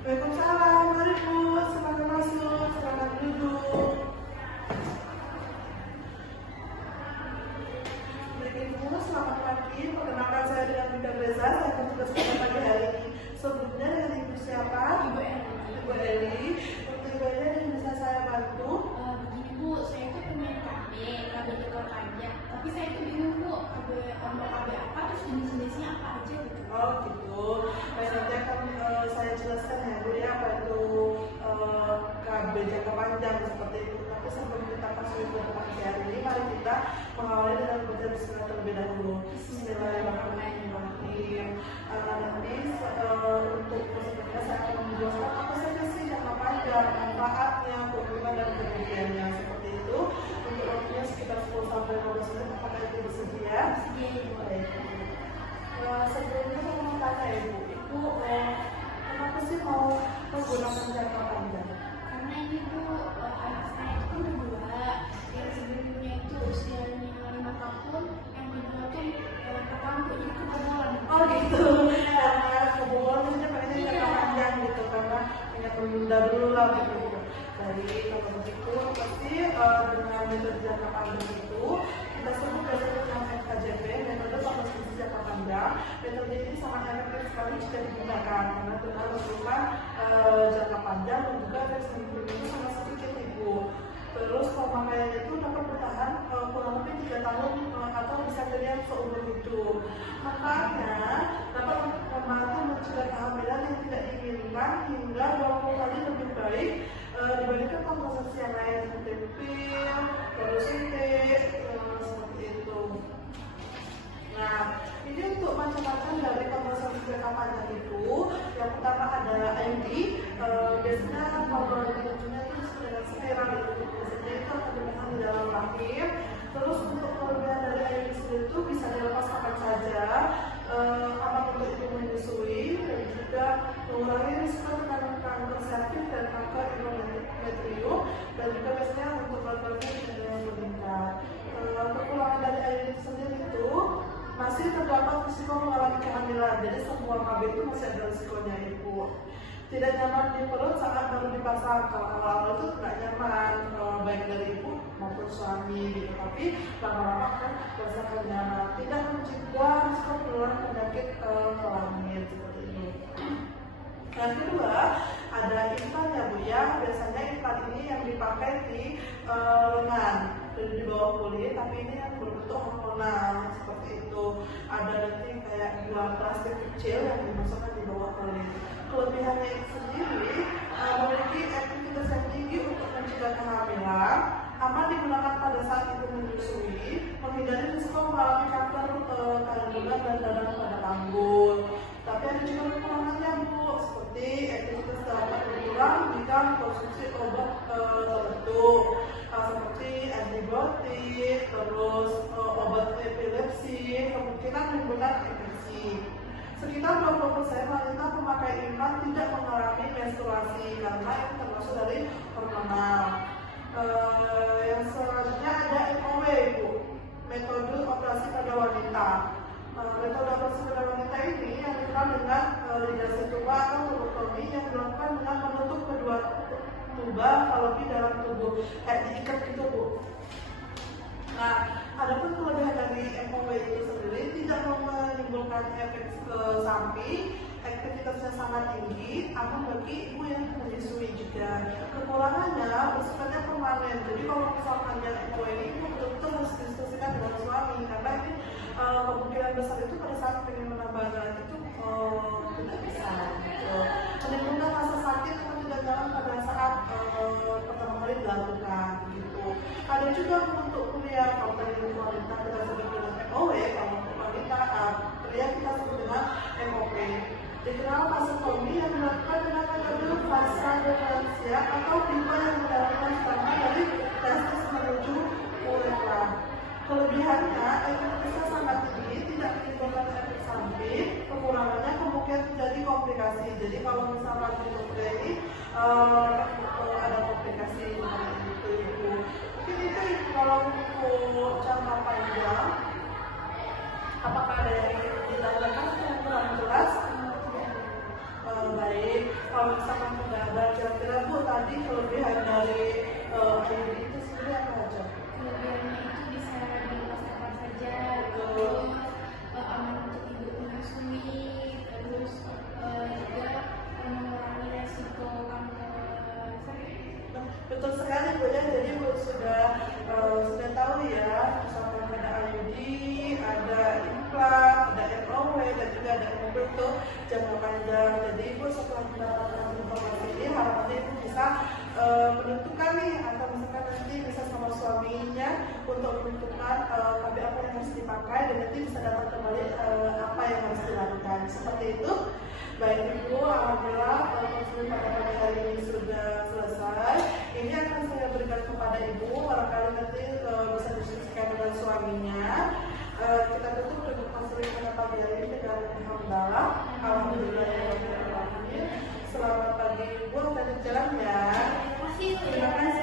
Waalaikumsalam, mari Bu, silakan masuk, silakan duduk. Baik Ibu, selamat pagi. Perkenalkan saya dengan Bunda Reza, saya petugas pada pagi hari ini. Sebelumnya dengan Ibu siapa? Ibu Eli. Ibu Eli. Untuk Ibu Eli yang bisa saya bantu? Begini Bu, saya itu punya KB dekor panjang. Tapi saya itu bingung Bu, mau KB apa, terus jenis-jenisnya apa aja gitu. Oh gitu. Baik, nanti akan saya jelaskan ya Bu ya, apa itu KB jangka panjang seperti itu. Tapi sebelum kita masuk ke pagi hari ini, mari kita mengawali dengan baca bismillah terlebih dahulu. Bismillahirrahmanirrahim. Nanti untuk pesertanya saya akan menjelaskan apa saja sih jangka panjang, manfaatnya, keuntungan dan kerugiannya seperti itu. Untuk waktunya sekitar 10 sampai 15 menit. Apakah itu bersedia? Baik. Sebelumnya saya mau tanya Ibu, kenapa sih mau menggunakan jangka panjang? Karena ini Bu, anak saya itu kan berdua. Yang sebelumnya itu usianya 5 tahun, yang kedua tuh 4 tahun Bu, jadi kebobolan. Oh gitu, karena kebobolan maksudnya pengennya jangka panjang gitu, karena punya penunda dulu lah gitu. Jadi kalau begitu pasti dengan metode jangka panjang itu kita sebut dengan FKJP, metode transmisi jangka panjang. Metode ini sangat efektif sekali jika digunakan karena benar memerlukan jangka panjang dan juga efek itu sangat sedikit Ibu. Terus pemakaian itu dapat bertahan kurang lebih 3 tahun atau bisa terlihat seumur hidup. Makanya dapat membantu mencegah kehamilan yang tidak diinginkan hingga 20 kali lebih baik dibandingkan kontrasepsi yang lain seperti pil, terus suntik, seperti itu. Nah, ini untuk macam-macam dari kontrasepsi jangka panjang itu, yang pertama ada IUD. Biasanya kalau di ujungnya itu disebut dengan spiral itu. Biasanya itu akan dipasang di dalam rahim. Terus untuk kelebihan dari IUD itu bisa dilepas kapan saja, aman untuk ibu menyusui, dan juga mengurangi risiko terkena kanker cervix dan kanker endometrium, dan juga biasanya untuk laki-laki yang meningkat. Kekurangan dari IUD sendiri itu masih terdapat risiko mengalami kehamilan. Jadi semua KB itu masih ada risikonya Ibu. Tidak nyaman di perut saat baru dipasang. Kalau awal-awal itu tidak nyaman, baik dari ibu maupun suami gitu. Tapi lama-lama kan merasakan nyaman. Tidak mencegah risiko penularan penyakit kelamin seperti ini. Yang kedua ada implan ya Bu ya. Biasanya implan ini yang dipakai di lengan, di bawah kulit, tapi ini yang berbentuk hormonal seperti itu. Ada nanti kayak gula plastik kecil yang dimasukkan di bawah kulit. Kelebihannya itu sendiri memiliki efektivitas yang tinggi untuk mencegah kehamilan, aman digunakan pada saat ibu menyusui, menghindari risiko mengalami kanker kandungan dan radang pada panggul. Tapi ada juga kekurangannya Bu, seperti efektivitas dapat berkurang jika mengkonsumsi obat tertentu, seperti antibiotik, terus obat epilepsi, kemungkinan menimbulkan infeksi. Sekitar 20% wanita pemakai implan tidak mengalami menstruasi karena itu termasuk dari hormonal. Yang selanjutnya ada MOW Bu, metode operasi pada wanita. Metode operasi pada wanita ini yang dikenal dengan ligasi tuba atau tubotomi yang dilakukan dengan menutup kedua tuba lebih dalam tubuh, kayak diikat gitu Bu. Nah, adapun kelebihan dari MOW itu sendiri tidak menimbulkan efek samping, efektivitasnya sangat tinggi, aman bagi ibu yang menyusui juga. Kekurangannya bersifatnya permanen. Jadi kalau misalkan yang MOW ini ibu betul-betul harus diskusikan dengan suami karena ini kemungkinan besar itu pada saat ingin menambah anak itu tidak bisa. Menimbulkan rasa sakit atau tidak jalan pada saat pertama kali dilakukan gitu. Ada juga untuk pria, kalau tadi wanita kita sebut dengan MOW, kalau untuk wanita pria kita sebut dengan MOP. Dikenal vasektomi yang dilakukan dengan metode vasodeferensia atau pipa yang mendapatkan sperma dari testis menuju uretra. Kelebihannya, efektivitasnya sangat tinggi, tidak menimbulkan efek samping. Kekurangannya kemungkinan terjadi komplikasi. Jadi kalau misalkan di pria ini ada komplikasi seperti itu Ibu. Mungkin itu kalau untuk jangka panjang. Apakah ada yang ingin ditanyakan yang kurang jelas? Baik. kalau misalkan tidak ada, kira-kira Bu tadi kelebihan dari IUD itu sendiri apa aja? Kelebihannya itu bisa dilepas kapan saja, terus aman untuk ibu menyusui, terus juga mengurangi resiko kanker cervix. Betul sekali Bu ya, jadi Bu sudah tahu ya, misalkan ada IUD, ada implan, ada ROW, dan juga ada untuk jangka panjang. Jadi Ibu setelah mendapatkan informasi ini, harapannya Ibu bisa menentukan nih, atau misalkan nanti bisa sama suaminya untuk menentukan KB apa yang harus dipakai, dan nanti bisa dapat kembali apa yang harus dilakukan. Seperti itu. Baik Ibu, alhamdulillah konseling pada pagi hari ini sudah selesai. Ini akan saya berikan kepada Ibu, barangkali nanti bisa diskusikan dengan suaminya. Kita tutup dengan konseling pada pagi hari ini dengan alhamdulillah. Alhamdulillah ya. Selamat pagi Ibu, hati-hati di jalan ya. Terima kasih. Terima kasih.